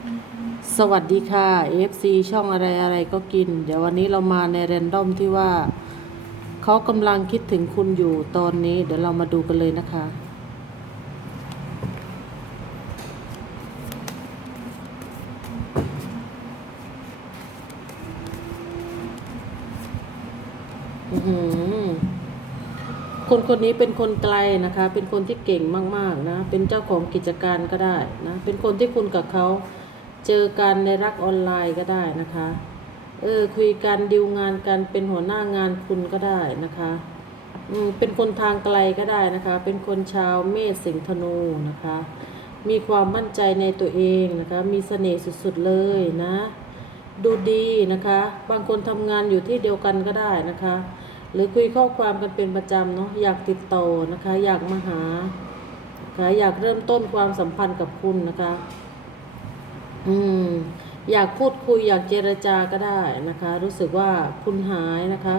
สวัสดีค่ะ FC ช่องอะไรอะไรก็กิน เดี๋ยววันนี้เรามาในแรนดอมที่ว่า เขากำลังคิดถึงคุณอยู่ตอนนี้ เดี๋ยวเรามาดูกันเลยนะคะอือหือคนคนนี้เป็นคนไกลนะคะ เป็นคนที่เก่งมาก ๆ นะ เป็นเจ้าของกิจการก็ได้นะ เป็นคนที่คุณกับเขา เจอกันในรักออนไลน์ก็ได้นะคะ เออคุยกันดิวงานกันเป็นหัวหน้างานคุณก็ได้นะคะอืมเป็นคนทางไกลก็ได้นะคะ เป็นคนชาวเมษสิงห์ธนูนะคะ มีความมั่นใจในตัวเองนะคะ มีเสน่ห์สุดๆเลยนะ ดูดีนะคะ บางคนทำงานอยู่ที่เดียวกันก็ได้นะคะ หรือคุยข้อความกันเป็นประจำเนาะอยากติดต่อนะคะ อยากมาหานะคะอยากเริ่มต้นความสัมพันธ์กับคุณนะคะ อืมอยากพูดคุยอยากเจรจาก็ได้นะคะ รู้สึกว่าคุณหายนะคะ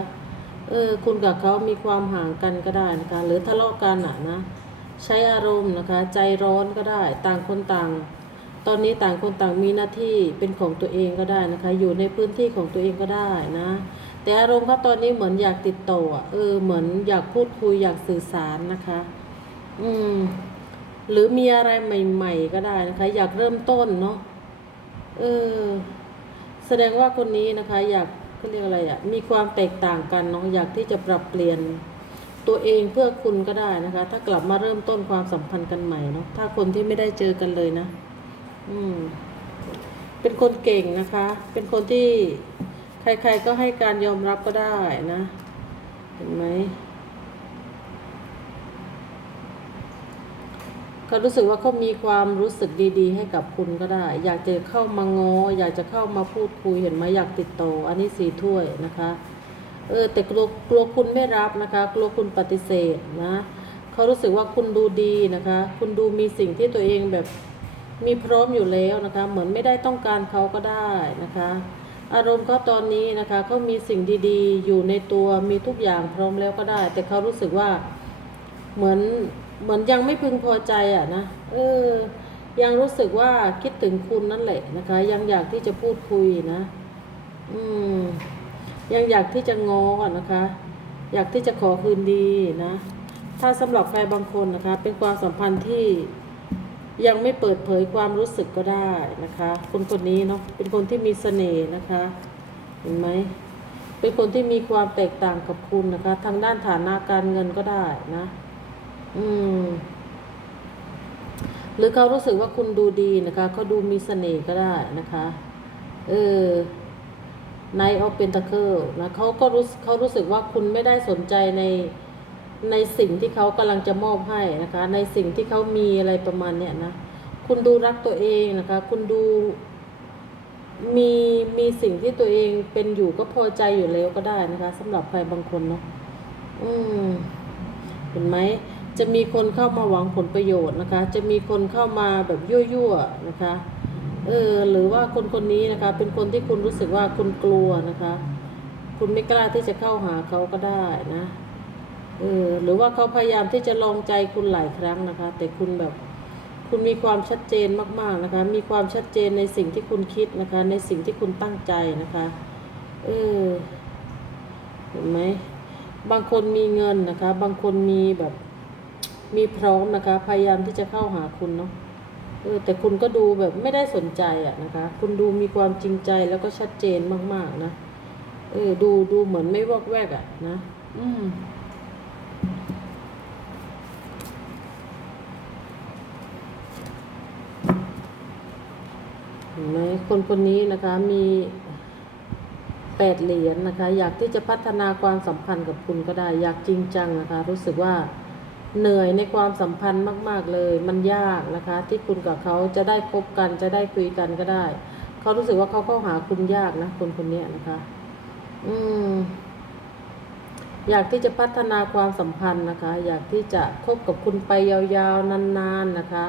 เออคุณกับเขามีความห่างกันก็ได้นะคะ หรือทะเลาะกันอะนะ ใช้อารมณ์นะคะ ใจร้อนก็ได้ ต่างคนต่าง ตอนนี้ต่างคนต่างมีหน้าที่เป็นของตัวเองก็ได้นะคะ อยู่ในพื้นที่ของตัวเองก็ได้นะ แต่อารมณ์เขาตอนนี้เหมือนอยากติดต่อเออเหมือนอยากพูดคุยอยากสื่อสารนะคะ อืม หรือมีอะไรใหม่ ๆ ก็ได้นะคะ อยากเริ่มต้นเนาะ เออ แสดงว่าคนนี้นะคะ อยากเขาเรียกอะไรอะ่ะ มีความแตกต่างกันเนาะอยากที่จะปรับเปลี่ยนตัวเองเพื่อคุณก็ได้นะคะ ถ้ากลับมาเริ่มต้นความสัมพันธ์กันใหม่เนาะถ้าคนที่ไม่ได้เจอกันเลยนะ อืม เป็นคนเก่งนะคะ เป็นคนที่ใครๆก็ให้การยอมรับก็ได้นะ เห็นไหม เขารู้สึกว่าเขามีความรู้สึกดีๆ ให้กับคุณก็ได้ อยากจะเข้ามางอ อยากจะเข้ามาพูดคุยเห็นไหมอยากติดต่ออันนี้สีถ้วยนะคะ เออแต่กลัวกลัวคุณไม่รับนะคะ กลัวคุณปฏิเสธนะเขารู้สึกว่าคุณดูดีนะคะ คุณดูมีสิ่งที่ตัวเองแบบมีพร้อมอยู่แล้วนะคะ เหมือนไม่ได้ต้องการเขาก็ได้นะคะ อารมณ์เขาตอนนี้นะคะเขามีสิ่งดีๆ อยู่ในตัวมีทุกอย่างพร้อมแล้วก็ได้ แต่เขารู้สึกว่าเหมือน เหมือนยังไม่พึงพอใจอะนะเออ ยังรู้สึกว่าคิดถึงคุณนั่นแหละนะคะ ยังอยากที่จะพูดคุยนะ อืม ยังอยากที่จะงออะนะคะ อยากที่จะขอคืนดีนะ ถ้าสำหรับใครบางคนนะคะ เป็นความสัมพันธ์ที่ยังไม่เปิดเผยความรู้สึกก็ได้นะคะ คนคนนี้เนาะเป็นคนที่มีเสน่ห์นะคะเห็นไหมเป็นคนที่มีความแตกต่างกับคุณนะคะ ทางด้านฐานะการเงินก็ได้นะ อืม หรือเขารู้สึกว่าคุณดูดีนะคะเขาดูมีเสน่ห์ก็ได้นะคะ เออในออฟเปนตะเคิลนะเขาก็รู้เขารู้สึกว่าคุณไม่ได้สนใจในในสิ่งที่เขากำลังจะมอบให้นะคะ ในสิ่งที่เขามีอะไรประมาณเนี้ยนะ คุณดูรักตัวเองนะคะ คุณดูมีมีสิ่งที่ตัวเองเป็นอยู่ก็พอใจอยู่แล้วก็ได้นะคะสำหรับใครบางคนเนาะอืมเห็นไหม จะมีคนเข้ามาหวังผลประโยชน์นะคะ จะมีคนเข้ามาแบบยั่วๆนะคะ เออ หรือว่าคนคนนี้นะคะ เป็นคนที่คุณรู้สึกว่าคุณกลัวนะคะ คุณไม่กล้าที่จะเข้าหาเขาก็ได้นะ เออ หรือว่าเขาพยายามที่จะลองใจคุณหลายครั้งนะคะ แต่คุณแบบคุณมีความชัดเจนมากๆนะคะ มีความชัดเจนในสิ่งที่คุณคิดนะคะ ในสิ่งที่คุณตั้งใจนะคะ เออ เห็นไหม บางคนมีเงินนะคะ บางคนมีแบบ มีพร้อมนะคะ พยายามที่จะเข้าหาคุณเนาะเออแต่คุณก็ดูแบบไม่ได้สนใจอะนะคะ คุณดูมีความจริงใจแล้วก็ชัดเจนมาก ๆ นะเออดูดูเหมือนไม่วอกแวกอะนะ อืมเห็นไหมคนคนนี้นะคะมีแปดเหรียญนะคะ อยากที่จะพัฒนาความสัมพันธ์กับคุณก็ได้ อยากจริงจังนะคะ รู้สึกว่า เหนื่อยในความสัมพันธ์มาก ๆ เลย มันยากนะคะ ที่คุณกับเขาจะได้คบกันจะได้คุยกันก็ได้ เขารู้สึกว่าเขาเข้าหาคุณยากนะคนคนนี้นะคะ อืม อยากที่จะพัฒนาความสัมพันธ์นะคะ อยากที่จะคบกับคุณไปยาวๆนาน ๆนะคะ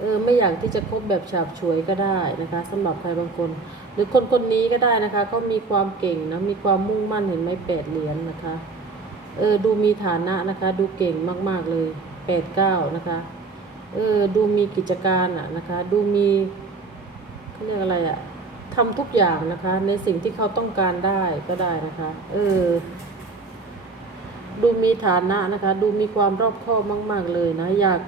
เออ ไม่อยากที่จะคบแบบฉาบฉวยก็ได้นะคะสำหรับใครบางคน หรือคนคนนี้ก็ได้นะคะเขามีความเก่งนะมีความมุ่งมั่นเห็นไหมแปดเหรียญนะคะ เออดูมีฐานะนะคะ ดูเก่งมาก ๆเลยแปดเก้านะคะเออดูมีกิจการอะนะคะ ดูมีเขาเรียกอะไรอะทำทุกอย่างนะคะ ในสิ่งที่เขาต้องการได้ก็ได้นะคะ เออ ดูมีฐานะนะคะ ดูมีความรอบคอบมาก ๆ เลยนะ อยาก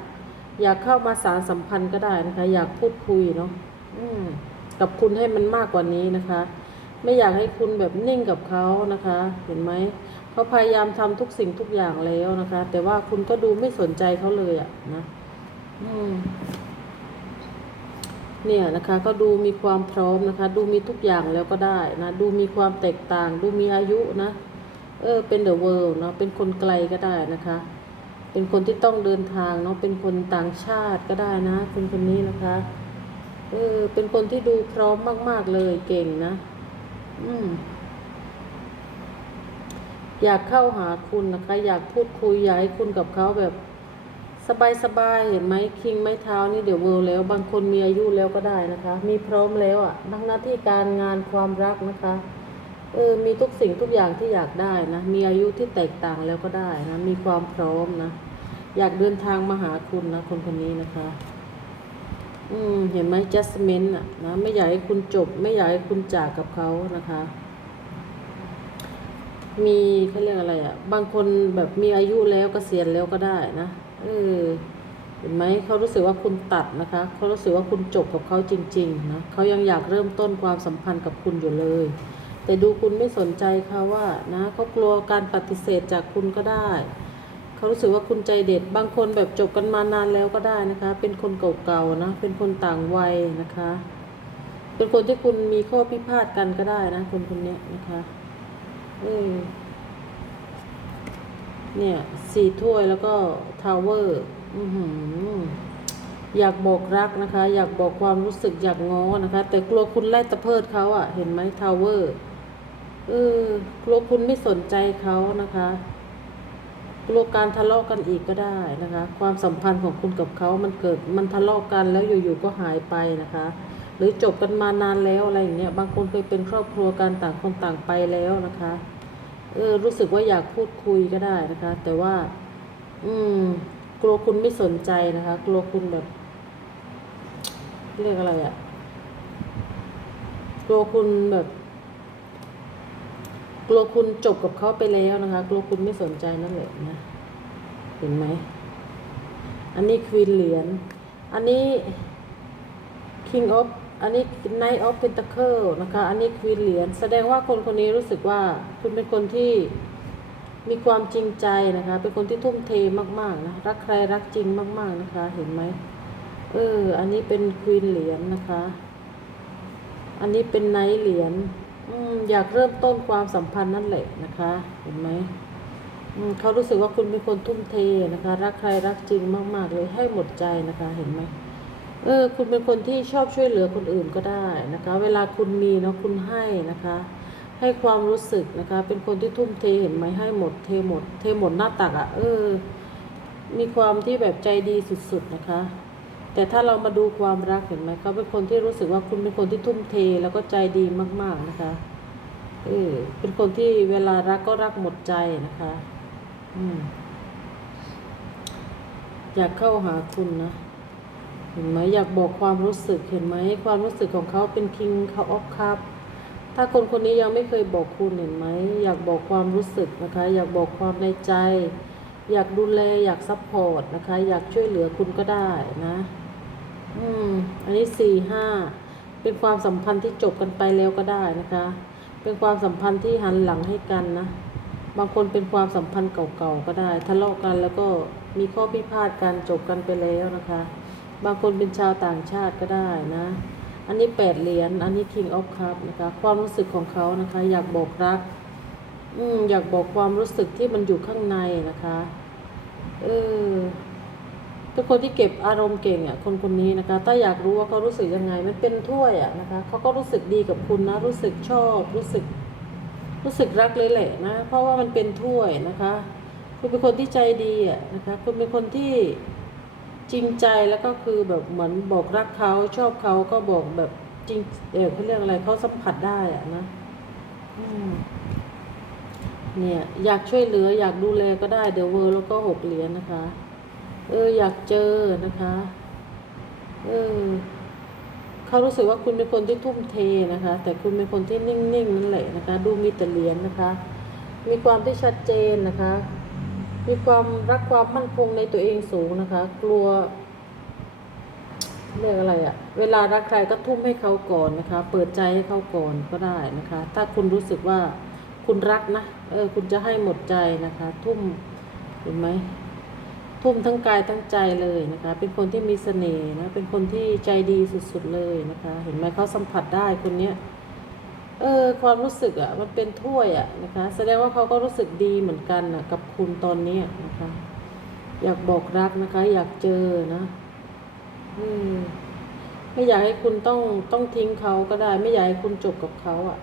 อยากเข้ามาสารสัมพันธ์ก็ได้นะคะ อยากพูดคุยเนาะกับคุณให้มันมากกว่านี้นะคะ ไม่อยากให้คุณแบบนิ่งกับเขานะคะ เห็นไหม เขาพยายามทำทุกสิ่งทุกอย่างแล้วนะคะ แต่ว่าคุณก็ดูไม่สนใจเขาเลยอะนะเนี่ยนะคะ ก็ดูมีความพร้อมนะคะ ดูมีทุกอย่างแล้วก็ได้นะดูมีความแตกต่าง ดูมีอายุนะเออเป็นเดอะเวิลด์เนาะเป็นคนไกลก็ได้นะคะ เป็นคนที่ต้องเดินทางเนาะเป็นคนต่างชาติก็ได้นะคนคนนี้นะคะเออเป็นคนที่ดูพร้อมมาก ๆเลยเก่งนะ อืม อยากเข้าหาคุณนะคะ อยากพูดคุยอยากให้คุณกับเขาแบบสบายๆเห็นไหมคิงไม้เท้านี่เดี๋ยวเวิร์แล้ว บางคนมีอายุแล้วก็ได้นะคะ มีพร้อมแล้วอะทั้งหน้าที่การงานความรักนะคะเออมีทุกสิ่งทุกอย่างที่อยากได้นะมีอายุที่แตกต่างแล้วก็ได้นะมีความพร้อมนะอยากเดินทางมาหาคุณนะคนคนนี้นะคะ อืมเห็นไหม adjustment อะนะไม่อยากให้คุณจบ ไม่อยากให้คุณจากกับเขานะคะ มีเขาเรียกอะไรอะ บางคนแบบมีอายุแล้วเกษียณแล้วก็ได้นะเออเห็นไหมเขารู้สึกว่าคุณตัดนะคะเขารู้สึกว่าคุณจบกับเขาจริงๆนะเขายังอยากเริ่มต้นความสัมพันธ์กับคุณอยู่เลย แต่ดูคุณไม่สนใจเขาว่านะเขากลัวการปฏิเสธจากคุณก็ได้เขารู้สึกว่าคุณใจเด็ดบางคนแบบจบกันมานานแล้วก็ได้นะคะ เป็นคนเก่าๆนะ เป็นคนต่างวัยนะคะ เป็นคนที่คุณมีข้อพิพาทกันก็ได้นะคนคนนี้นะคะ เออเนี่ยสี่ถ้วยแล้วก็ทาวเวอร์อือหืออยากบอกรักนะคะ อยากบอกความรู้สึกอยากง้อนะคะ แต่กลัวคุณไล่ตะเพิดเขาอะ่ะ เห็นไหมทาวเวอร์เออกลัวคุณไม่สนใจเขานะคะกลัวการทะเลาะกันอีกก็ได้นะคะ ความสัมพันธ์ของคุณกับเขามันเกิดมันทะเลาะกันแล้วอยู่ๆก็หายไปนะคะ หรือจบกันมานานแล้วอะไรอย่างเงี้ยบางคนเคยเป็นครอบครัวกันต่างคนต่างไปแล้วนะคะเออรู้สึกว่าอยากพูดคุยก็ได้นะคะ แต่ว่า อืม กลัวคุณไม่สนใจนะคะ กลัวคุณแบบเรียกอะไรอะ่ะกลัวคุณแบบกลัวคุณจบกับเขาไปแล้วนะคะกลัวคุณไม่สนใจนั่นแหละนะเห็นไหมอันนี้ควีนเหรียญอันนี้ King of อันนี้ Knight of Pentacle นะคะ อันนี้ควีนเหรียญแสดงว่าคนคนนี้รู้สึกว่าคุณเป็นคนที่มีความจริงใจนะคะ เป็นคนที่ทุ่มเทมากๆนะ รักใครรักจริงมาก ๆนะคะ เห็นไหม เออ อันนี้เป็นควีนเหรียญนะคะ อันนี้เป็นไนท์เหรียญออยากเริ่มต้นความสัมพันธ์นั่นแหละนะคะ เห็นไหมมเขารู้สึกว่าคุณเป็นคนทุ่มเทนะคะ รักใครรักจริงมาก ๆ เลย ให้หมดใจนะคะ เห็นไหม เออคุณเป็นคนที่ชอบช่วยเหลือคนอื่นก็ได้นะคะ เวลาคุณมีเนาะคุณให้นะคะ ให้ความรู้สึกนะคะ เป็นคนที่ทุ่มเทเห็นไหมให้หมดเทหมด เทหมดหน้าตักอะ่ะ เออ มีความที่แบบใจดีสุดๆนะคะ แต่ถ้าเรามาดูความรักเห็นไหมเขาเป็นคนที่รู้สึกว่าคุณเป็นคนที่ทุ่มเทแล้วก็ใจดีมากๆนะคะเออเป็นคนที่เวลารักก็รักหมดใจนะคะ อืมอยากเข้าหาคุณนะ เห็นไหมอยากบอกความรู้สึกเห็นไหมความรู้สึกของเขาเป็นคิงเขาออฟคัพถ้าคนคนนี้ยังไม่เคยบอกคุณเห็นไหมอยากบอกความรู้สึกนะคะ อยากบอกความในใจ อยากดูแลอยากซัพพอร์ตนะคะ อยากช่วยเหลือคุณก็ได้นะ อืม อันนี้สี่ห้าเป็นความสัมพันธ์ที่จบกันไปแล้วก็ได้นะคะ เป็นความสัมพันธ์ที่หันหลังให้กันนะบางคนเป็นความสัมพันธ์เก่าๆก็ได้ทะเลาะกันแล้วก็มีข้อพิพาทกันจบกันไปแล้วนะคะ บางคนเป็นชาวต่างชาติก็ได้นะ อันนี้แปดเหรียญ อันนี้ King of Cup นะคะ ความรู้สึกของเขานะคะ อยากบอกรัก อืมอยากบอกความรู้สึกที่มันอยู่ข้างในนะคะ เออเป็นคนที่เก็บอารมณ์เก่งอะ คนคนนี้นะคะ ถ้าอยากรู้ว่าเขารู้สึกยังไง มันเป็นถ้วยอะนะคะ เขาก็รู้สึกดีกับคุณนะ รู้สึกชอบ รู้สึก รู้สึกรักเลยแหละนะ เพราะว่ามันเป็นถ้วยนะคะ คุณเป็นคนที่ใจดีอะนะคะ คุณเป็นคนที่ จริงใจแล้วก็คือแบบเหมือนบอกรักเขาชอบเขาก็บอกแบบจริงเออเขาเรียกอะไรเขาสัมผัสได้อะนะเนี่ยอยากช่วยเหลืออยากดูแลก็ได้เดี๋ยวเวอร์แล้วก็หกเหรียญนะคะ เอออยากเจอนะคะ เออเขารู้สึกว่าคุณเป็นคนที่ทุ่มเทนะคะ แต่คุณเป็นคนที่นิ่งๆนั่นแหละนะคะ ดูมีแต่เหรียญนะคะ มีความที่ชัดเจนนะคะ มีความรักความมั่นคงในตัวเองสูงนะคะ กลัวเรียกอะไรอะเวลารักใครก็ทุ่มให้เขาก่อนนะคะ เปิดใจให้เขาก่อนก็ได้นะคะ ถ้าคุณรู้สึกว่าคุณรักนะ เออ คุณจะให้หมดใจนะคะ ทุ่ม เห็นไหม ทุ่มทั้งกายทั้งใจเลยนะคะ เป็นคนที่มีเสน่ห์นะ เป็นคนที่ใจดีสุดๆเลยนะคะ เห็นไหมเขาสัมผัสได้คนเนี้ย เออความรู้สึกอะ่ะมันเป็นถ้วยอะ่ะนะคะ แสดงว่าเขาก็รู้สึกดีเหมือนกันนะกับคุณตอนนี้นะคะ อยากบอกรักนะคะ อยากเจอนะอืมไม่อยากให้คุณต้องต้องทิ้งเขาก็ได้ ไม่อยากให้คุณจบกับเขาอะ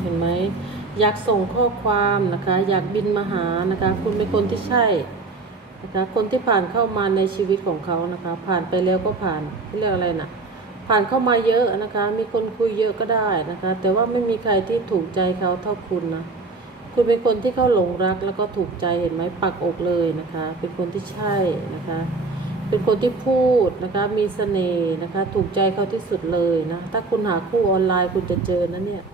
เห็นไหม อยากส่งข้อความนะคะ อยากบินมาหานะคะ คุณเป็นคนที่ใช่นะคะคนที่ผ่านเข้ามาในชีวิตของเขานะคะ ผ่านไปแล้วก็ผ่านเรียกอะไรนะผ่านเข้ามาเยอะนะคะ มีคนคุยเยอะก็ได้นะคะ แต่ว่าไม่มีใครที่ถูกใจเขาเท่าคุณนะคุณเป็นคนที่เขาหลงรักแล้วก็ถูกใจเห็นไหมปักอกเลยนะคะ เป็นคนที่ใช่นะคะ เป็นคนที่พูดนะคะ มีเสน่ห์นะคะ ถูกใจเขาที่สุดเลยนะ ถ้าคุณหาคู่ออนไลน์คุณจะเจอนะเนี่ย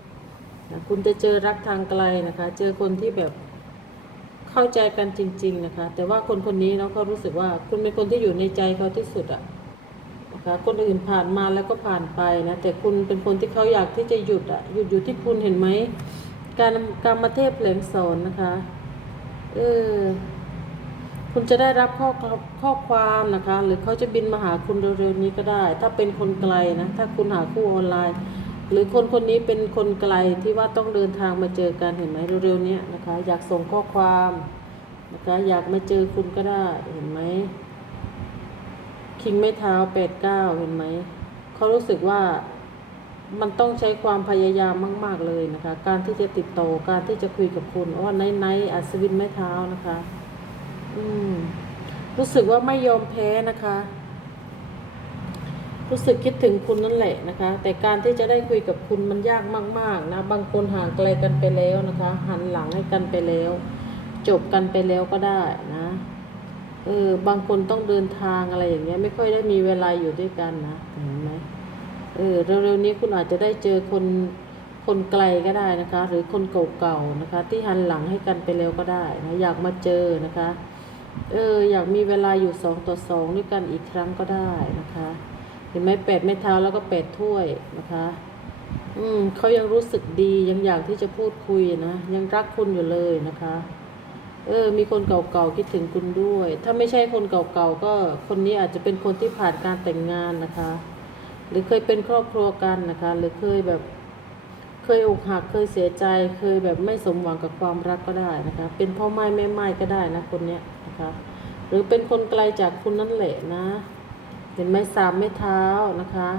นะคุณจะเจอรักทางไกลนะคะ เจอคนที่แบบเข้าใจกันจริง ๆนะคะ แต่ว่าคนคนนี้เนาะเขารู้สึกว่าคุณเป็นคนที่อยู่ในใจเขาที่สุดอะนะคะคนอื่นผ่านมาแล้วก็ผ่านไปนะแต่คุณเป็นคนที่เขาอยากที่จะหยุดอะหยุดอยู่ที่คุณเห็นไหมการการมาเทพแหลงสอนนะคะเออคุณจะได้รับข้อข้อความนะคะ หรือเขาจะบินมาหาคุณเร็วๆนี้ก็ได้ ถ้าเป็นคนไกลนะ ถ้าคุณหาคู่ออนไลน์ หรือคนคนนี้เป็นคนไกลที่ว่าต้องเดินทางมาเจอกันเห็นไหมเร็วๆเนี้ยนะคะ อยากส่งข้อความนะคะอยากมาเจอคุณก็ได้เห็นไหมคิงไม่เท้าแปดเก้าเห็นไหมเขารู้สึกว่ามันต้องใช้ความพยายามมาก ๆ เลยนะคะ การที่จะติดต่อการที่จะคุยกับคุณว่าไนไนอัศวินไม่เท้านะคะ อืมรู้สึกว่าไม่ยอมแพ้นะคะ รู้สึกคิดถึงคุณนั่นแหละนะคะ แต่การที่จะได้คุยกับคุณมันยากมากๆนะ บางคนห่างไกลกันไปแล้วนะคะ หันหลังให้กันไปแล้ว จบกันไปแล้วก็ได้นะ เออ บางคนต้องเดินทางอะไรอย่างเงี้ย ไม่ค่อยได้มีเวลาอยู่ด้วยกันนะเห็นไหมเออ เร็วๆนี้คุณอาจจะได้เจอคนคนไกลก็ได้นะคะ หรือคนเก่าๆนะคะ ที่หันหลังให้กันไปแล้วก็ได้นะอยากมาเจอนะคะ เออ อยากมีเวลาอยู่สองต่อสองด้วยกันอีกครั้งก็ได้นะคะ เห็นไหมแปดไม้เท้าแล้วก็แปดถ้วยนะคะ อืมเขายังรู้สึกดียังอยากที่จะพูดคุยนะ ยังรักคุณอยู่เลยนะคะ เออ มีคนเก่าๆคิดถึงคุณด้วย ถ้าไม่ใช่คนเก่าๆก็คนนี้อาจจะเป็นคนที่ผ่านการแต่งงานนะคะ หรือเคยเป็นครอบครัวกันนะคะ หรือเคยแบบเคยอกหักเคยเสียใจเคยแบบไม่สมหวังกับความรักก็ได้นะคะ เป็นพ่อไม้แม่ไม้ก็ได้นะคนเนี้ยนะคะ หรือเป็นคนไกลจากคุณนั่นแหละนะ เห็นไหมสามไม่เท้านะคะ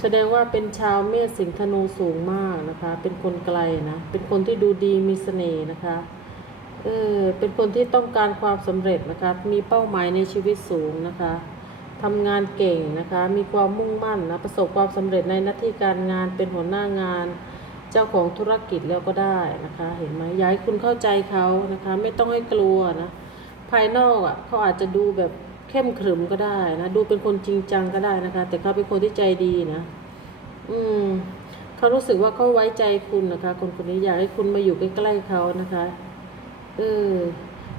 แสดงว่าเป็นชาวเมษสิงธนูสูงมากนะคะ เป็นคนไกลนะ เป็นคนที่ดูดีมีเสน่ห์นะคะ เออ เป็นคนที่ต้องการความสำเร็จนะคะ มีเป้าหมายในชีวิตสูงนะคะทำงานเก่งนะคะ มีความมุ่งมั่นนะ ประสบความสำเร็จในหน้าที่การงาน เป็นหัวหน้างานเจ้าของธุรกิจแล้วก็ได้นะคะ เห็นไหมย้ายคุณเข้าใจเขานะคะ ไม่ต้องให้กลัวนะ ภายนอกอะเขาอาจจะดูแบบ เข้มขรึมก็ได้นะดูเป็นคนจริงจังก็ได้นะคะ แต่เขาเป็นคนที่ใจดีนะ อืมเขารู้สึกว่าเขาไว้ใจคุณนะคะ คนคนนี้อยากให้คุณมาอยู่ใกล้ๆเขานะคะเออ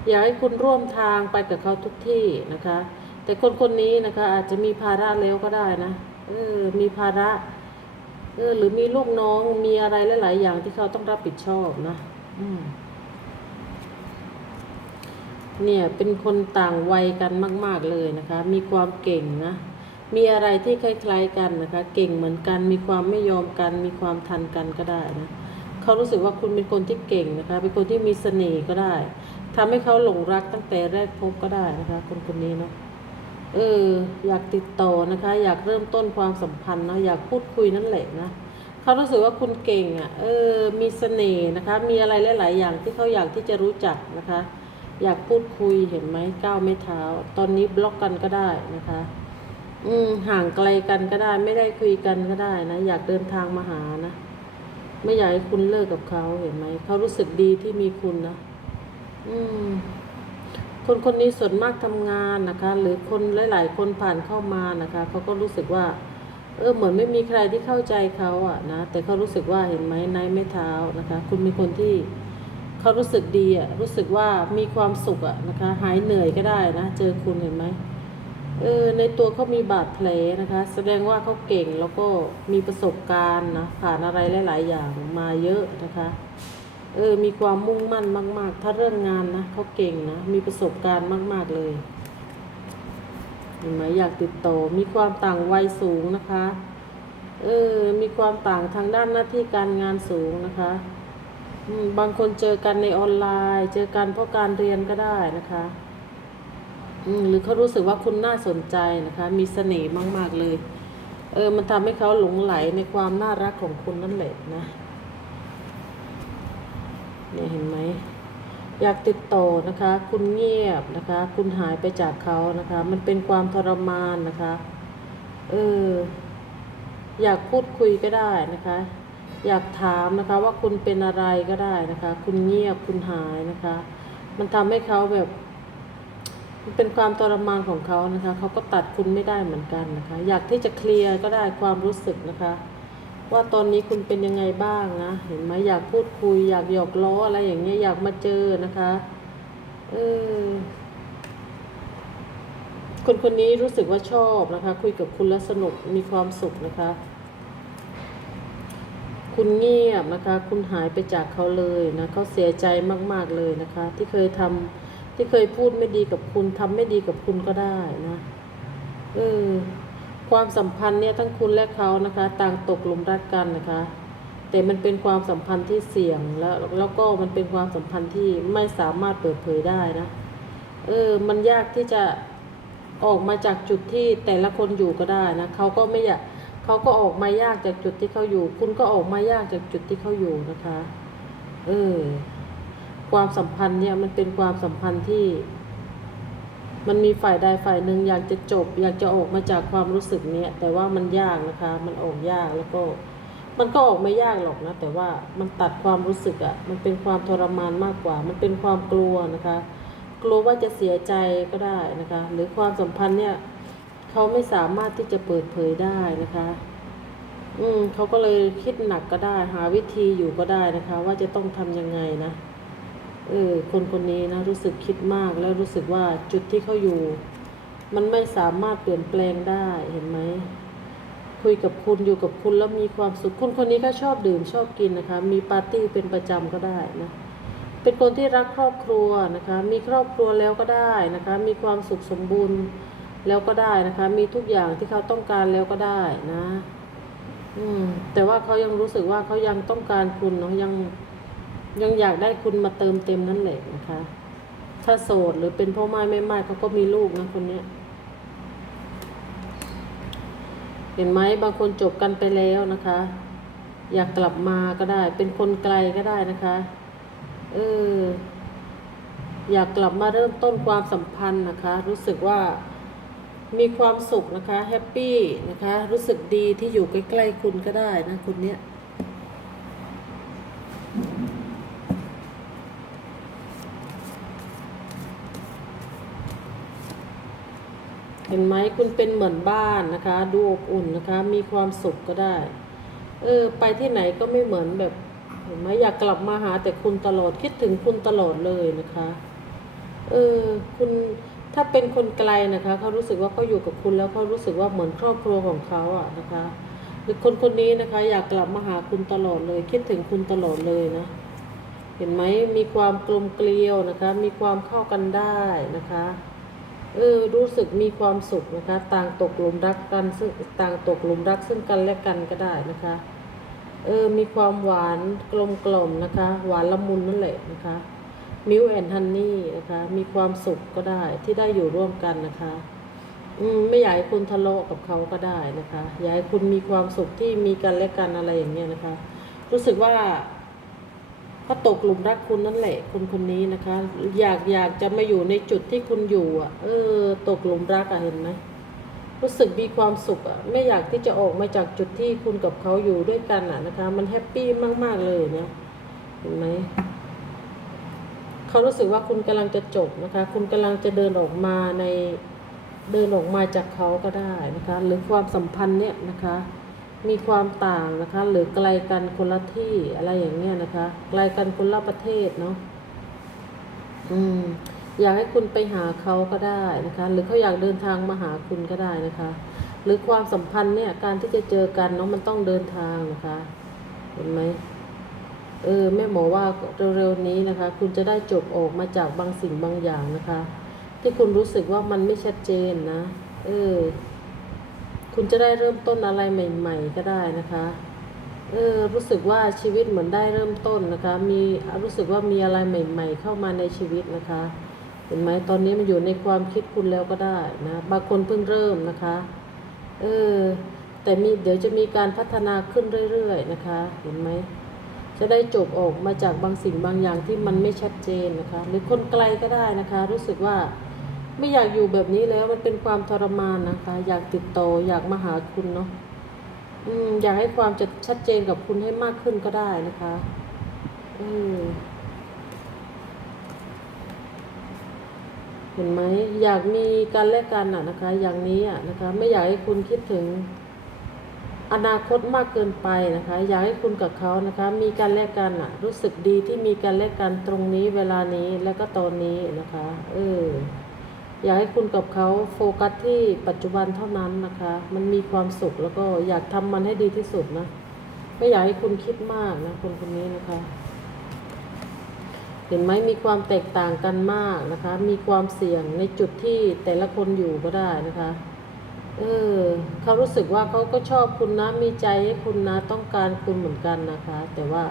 อยากให้คุณร่วมทางไปกับเขาทุกที่นะคะ แต่คนคนนี้นะคะ อาจจะมีภาระแล้วก็ได้นะเออมีภาระเออหรือมีลูกน้องมีอะไรหลาย ๆ อย่างที่เขาต้องรับผิดชอบนะ อืม เนี่ยเป็นคนต่างวัยกันมาก ๆเลยนะคะ มีความเก่งนะ มีอะไรที่คล้าย ๆกันนะคะ เก่งเหมือนกัน มีความไม่ยอมกัน มีความทันกันก็ได้นะเขารู้สึกว่าคุณเป็นคนที่เก่งนะคะ เป็นคนที่มีเสน่ห์ก็ได้ทำให้เขาหลงรักตั้งแต่แรกพบก็ได้นะคะ คนคนนี้เนาะเอออยากติดต่อนะคะ อยากเริ่มต้นความสัมพันธ์เนาะอยากพูดคุยนั่นแหละนะเขารู้สึกว่าคุณเก่งอะเออมีเสน่ห์นะคะ มีอะไรหลาย ๆ อย่างที่เขาอยากที่จะรู้จักนะคะ อยากพูดคุยเห็นไหมก้าวไม่เท้า ตอนนี้บล็อกกันก็ได้นะคะ อืมห่างไกลกันก็ได้ ไม่ได้คุยกันก็ได้นะ อยากเดินทางมาหานะไม่อยากให้คุณเลิกกับเขาเห็นไหมเขารู้สึกดีที่มีคุณนะอืม คนคนนี้ส่วนมากทำงานนะคะ หรือคนหลาย ๆ คนผ่านเข้ามานะคะเขาก็รู้สึกว่า เออเหมือนไม่มีใครที่เข้าใจเขาอะนะแต่เขารู้สึกว่าเห็นไหมในไม่เท้านะคะ คุณมีคนที่ เขารู้สึกดีอะรู้สึกว่ามีความสุขอะนะคะ หายเหนื่อยก็ได้นะ เจอคุณเห็นไหมเออในตัวเขามีบาดแผลนะคะ แสดงว่าเขาเก่งแล้วก็มีประสบการณ์นะผ่านอะไรหลาย ๆ อย่างมาเยอะนะคะเออมีความมุ่งมั่นมาก ๆ ถ้าเรื่องงานนะเขาเก่งนะมีประสบการณ์มาก ๆ เลยเห็นไหมอยากติดต่อมีความต่างวัยสูงนะคะเออมีความต่างทางด้านหน้าที่การงานสูงนะคะ บางคนเจอกันในออนไลน์ เจอกันเพราะการเรียนก็ได้นะคะหรือเขารู้สึกว่าคุณน่าสนใจนะคะ มีเสน่ห์มาก ๆ เลย เออ มันทำให้เขาหลงไหลในความน่ารักของคุณนั่นแหละนะเนี่ยเห็นไหมอยากติดต่อนะคะ คุณเงียบนะคะ คุณหายไปจากเขานะคะ มันเป็นความทรมานนะคะ เออ อยากพูดคุยก็ได้นะคะ อยากถามนะคะว่าคุณเป็นอะไรก็ได้นะคะ คุณเงียบคุณหายนะคะ มันทำให้เขาแบบมันเป็นความทรมานของเขานะคะเขาก็ตัดคุณไม่ได้เหมือนกันนะคะ อยากที่จะเคลียร์ก็ได้ความรู้สึกนะคะ ว่าตอนนี้คุณเป็นยังไงบ้างนะ เห็นไหมอยากพูดคุย อยากหยอกล้ออะไรอย่างเงี้ยอยากมาเจอนะคะเออคนคนนี้รู้สึกว่าชอบนะคะ คุยกับคุณแล้วสนุกมีความสุขนะคะ คุณเงียบนะคะ คุณหายไปจากเขาเลยนะเขาเสียใจมากๆเลยนะคะ ที่เคยทำที่เคยพูดไม่ดีกับคุณทำไม่ดีกับคุณก็ได้นะเออความสัมพันธ์เนี่ยทั้งคุณและเขานะคะ ต่างตกหลุมรักกันนะคะ แต่มันเป็นความสัมพันธ์ที่เสี่ยงแล้วแล้วก็มันเป็นความสัมพันธ์ที่ไม่สามารถเปิดเผยได้นะเออมันยากที่จะออกมาจากจุดที่แต่ละคนอยู่ก็ได้นะเขาก็ไม่อยาก เขาก็ออกมายากจากจุดที่เขาอยู่ คุณก็ออกมายากจากจุดที่เขาอยู่นะคะ เออ ความสัมพันธ์เนี่ยมันเป็นความสัมพันธ์ที่ มันมีฝ่ายใดฝ่ายหนึ่งอยากจะจบ อยากจะออกมาจากความรู้สึกเนี้ยแต่ว่ามันยากนะคะ มันออกยากแล้วก็ มันก็ออกไม่ยากหรอกนะแต่ว่ามันตัดความรู้สึกอะ่ะ มันเป็นความทรมานมากกว่า มันเป็นความกลัวนะคะ กลัวว่าจะเสียใจก็ได้นะคะ หรือความสัมพันธ์เนี่ย เขาไม่สามารถที่จะเปิดเผยได้นะคะ อืมเขาก็เลยคิดหนักก็ได้ หาวิธีอยู่ก็ได้นะคะ ว่าจะต้องทำยังไงนะ เออ คนคนนี้นะรู้สึกคิดมากแล้วรู้สึกว่าจุดที่เขาอยู่ มันไม่สามารถเปลี่ยนแปลงได้เห็นไหมคุยกับคุณอยู่กับคุณแล้วมีความสุขคนคนนี้ก็ชอบดื่มชอบกินนะคะ มีปาร์ตี้เป็นประจำก็ได้นะ เป็นคนที่รักครอบครัวนะคะ มีครอบครัวแล้วก็ได้นะคะ มีความสุขสมบูรณ์ แล้วก็ได้นะคะ มีทุกอย่างที่เขาต้องการแล้วก็ได้นะ อืม แต่ว่าเขายังรู้สึกว่าเขายังต้องการคุณเนาะยังยังอยากได้คุณมาเติมเต็มนั่นแหละนะคะ ถ้าโสดหรือเป็นพ่อไม้แม่ไม้เขาก็มีลูกนะคนเนี้ยเห็นไหมบางคนจบกันไปแล้วนะคะ อยากกลับมาก็ได้ เป็นคนไกลก็ได้นะคะเอออยากกลับมาเริ่มต้นความสัมพันธ์นะคะ รู้สึกว่า มีความสุขนะคะแฮปปี้นะคะ รู้สึกดีที่อยู่ใกล้ๆคุณก็ได้นะคุณเนี้ยเห็นไหมคุณเป็นเหมือนบ้านนะคะ ดูอบอุ่นนะคะ มีความสุขก็ได้ เออ ไปที่ไหนก็ไม่เหมือนแบบเห็นไหมอยากกลับมาหาแต่คุณตลอดคิดถึงคุณตลอดเลยนะคะ เออ คุณ ถ้าเป็นคนไกลนะคะเขารู้สึกว่าเขาอยู่กับคุณแล้วเขารู้สึกว่าเหมือนครอบครัวของเขาอะนะคะหรือคนคนนี้นะคะ อยากกลับมาหาคุณตลอดเลย คิดถึงคุณตลอดเลยนะ เห็นไหมมีความกลมเกลียวนะคะ มีความเข้ากันได้นะคะเออรู้สึกมีความสุขนะคะ ต่างตกหลุมรักกันซึ่งต่างตกหลุมรักซึ่งกันและกันก็ได้นะคะเออมีความหวานกลมกล่อมนะคะ หวานละมุนนั่นแหละนะคะ มิวแอนฮันนี่นะคะ มีความสุขก็ได้ที่ได้อยู่ร่วมกันนะคะ อืมไม่อยากให้คุณทะเลาะกับเขาก็ได้นะคะอยากให้คุณมีความสุขที่มีกันและกันอะไรอย่างเงี้ยนะคะ รู้สึกว่าก็ตกหลุมรักคุณนั่นแหละคนคนนี้นะคะ อยากอยากจะมาอยู่ในจุดที่คุณอยู่อะ เออ ตกหลุมรักอะเห็นไหมรู้สึกมีความสุขอะไม่อยากที่จะออกมาจากจุดที่คุณกับเขาอยู่ด้วยกันอะนะคะ มันแฮปปี้มาก ๆ เลยเนี่ยเห็นไหม เขารู้สึกว่าคุณกำลังจะจบนะคะ คุณกำลังจะเดินออกมาในเดินออกมาจากเขาก็ได้นะคะ หรือความสัมพันธ์เนี่ยนะคะ มีความต่างนะคะ หรือไกลกันคนละที่อะไรอย่างเงี้ยนะคะ ไกลกันคนละประเทศเนาะอืมอยากให้คุณไปหาเขาก็ได้นะคะ หรือเขาอยากเดินทางมาหาคุณก็ได้นะคะ หรือความสัมพันธ์เนี่ยการที่จะเจอกันเนาะมันต้องเดินทางนะคะ เห็นไหม เออแม่หมอว่าเร็วๆนี้นะคะ คุณจะได้จบออกมาจากบางสิ่งบางอย่างนะคะ ที่คุณรู้สึกว่ามันไม่ชัดเจนนะ เออ คุณจะได้เริ่มต้นอะไรใหม่ ๆ ก็ได้นะคะเออรู้สึกว่าชีวิตเหมือนได้เริ่มต้นนะคะ มีรู้สึกว่ามีอะไรใหม่ ๆ เข้ามาในชีวิตนะคะ เห็นไหมตอนนี้มันอยู่ในความคิดคุณแล้วก็ได้นะบางคนเพิ่งเริ่มนะคะเออแต่มีเดี๋ยวจะมีการพัฒนาขึ้นเรื่อยๆนะคะ เห็นไหม จะได้จบออกมาจากบางสิ่งบางอย่างที่มันไม่ชัดเจนนะคะ หรือคนไกลก็ได้นะคะ รู้สึกว่าไม่อยากอยู่แบบนี้แล้วมันเป็นความทรมานนะคะ อยากติดต่ออยากมาหาคุณเนาะอืมอยากให้ความจะชัดเจนกับคุณให้มากขึ้นก็ได้นะคะ อืมเห็นไหมอยากมีการแลกกันอะนะคะ อย่างนี้อะนะคะ ไม่อยากให้คุณคิดถึง อนาคตมากเกินไปนะคะ อยากให้คุณกับเขานะคะ มีการแลกกันอะรู้สึกดีที่มีการแลกกันตรงนี้เวลานี้แล้วก็ตอนนี้นะคะเอออยากให้คุณกับเขาโฟกัสที่ปัจจุบันเท่านั้นนะคะ มันมีความสุขแล้วก็อยากทำมันให้ดีที่สุดนะไม่อยากให้คุณคิดมากนะคนคนนี้นะคะ เห็นไหมมีความแตกต่างกันมากนะคะ มีความเสี่ยงในจุดที่แต่ละคนอยู่ก็ได้นะคะ เออเขารู้สึกว่าเขาก็ชอบคุณนะมีใจให้คุณนะต้องการคุณเหมือนกันนะคะ แต่ว่า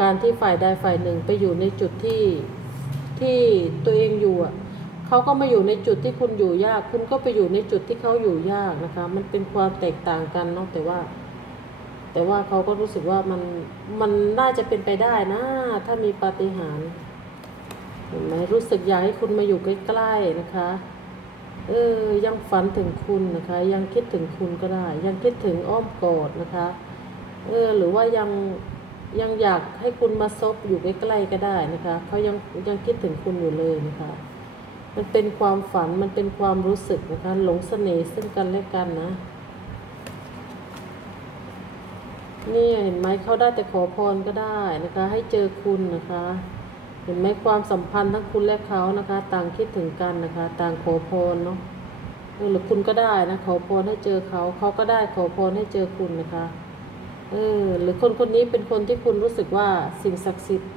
การที่ฝ่ายใดฝ่ายหนึ่งไปอยู่ในจุดที่ที่ตัวเองอยู่อะเขาก็มาอยู่ในจุดที่คุณอยู่ยาก คุณก็ไปอยู่ในจุดที่เขาอยู่ยากนะคะ มันเป็นความแตกต่างกันเนาะแต่ว่า แต่ว่าเขาก็รู้สึกว่ามันมันน่าจะเป็นไปได้นะ ถ้ามีปาฏิหาริย์เห็นไหมรู้สึกอยากให้คุณมาอยู่ใกล้ๆนะคะ เออยังฝันถึงคุณนะคะ ยังคิดถึงคุณก็ได้ ยังคิดถึงอ้อมกอดนะคะ เออหรือว่ายังยังอยากให้คุณมาซบอยู่ใกล้ๆก็ได้นะคะเขายังยังคิดถึงคุณอยู่เลยนะคะ มันเป็นความฝันมันเป็นความรู้สึกนะคะ หลงเสน่ห์ซึ่งกันและกันนะนี่เห็นไหมเขาได้แต่ขอพรก็ได้นะคะ ให้เจอคุณนะคะ เห็นไหมความสัมพันธ์ทั้งคุณและเขานะคะ ต่างคิดถึงกันนะคะ ต่างขอพรเนาะหรือคุณก็ได้นะขอพรให้เจอเขาเขาก็ได้ขอพรให้เจอคุณนะคะเออหรือคนคนนี้เป็นคนที่คุณรู้สึกว่าสิ่งศักดิ์สิทธิ์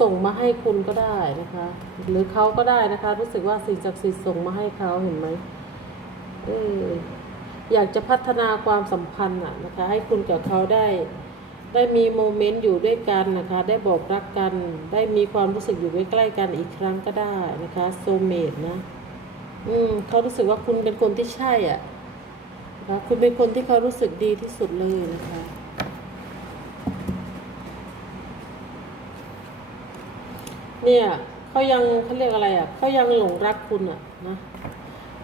ส่งมาให้คุณก็ได้นะคะ หรือเขาก็ได้นะคะ รู้สึกว่าสิ่งศักดิ์สิทธิ์ส่งมาให้เขาเห็นไหมเอออยากจะพัฒนาความสัมพันธ์อะนะคะ ให้คุณกับเขาได้ ได้มีโมเมนต์อยู่ด้วยกันนะคะ ได้บอกรักกัน ได้มีความรู้สึกอยู่ใกล้ๆกันอีกครั้งก็ได้นะคะโซเมตนะ อืมเขารู้สึกว่าคุณเป็นคนที่ใช่อะนะคะคุณเป็นคนที่เขารู้สึกดีที่สุดเลยนะคะเนี่ยเขายังเขาเรียกอะไรอะเขายังหลงรักคุณอะนะ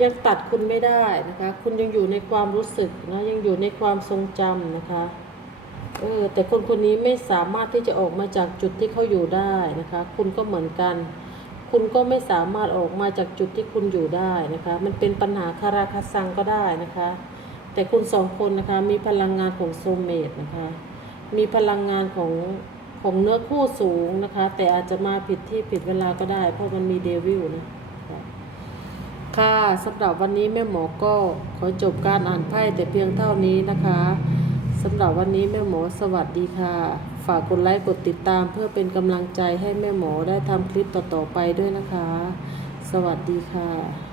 ยังตัดคุณไม่ได้นะคะ คุณยังอยู่ในความรู้สึกนะยังอยู่ในความทรงจำนะคะ เออแต่คนคนนี้ไม่สามารถที่จะออกมาจากจุดที่เขาอยู่ได้นะคะ คุณก็เหมือนกัน คุณก็ไม่สามารถออกมาจากจุดที่คุณอยู่ได้นะคะ มันเป็นปัญหาคาราคาซังก็ได้นะคะ แต่คุณสองคนนะคะมีพลังงานของโซเมตนะคะ มีพลังงานของของเนื้อคู่สูงนะคะ แต่อาจจะมาผิดที่ผิดเวลาก็ได้ เพราะมันมีเดวิลนะค่ะสำหรับวันนี้แม่หมอก็ขอจบการอ่านไพ่แต่เพียงเท่านี้นะคะ สำหรับวันนี้แม่หมอสวัสดีค่ะ ฝากกดไลค์กดติดตามเพื่อเป็นกำลังใจให้แม่หมอได้ทำคลิปต่อๆไปด้วยนะคะ สวัสดีค่ะ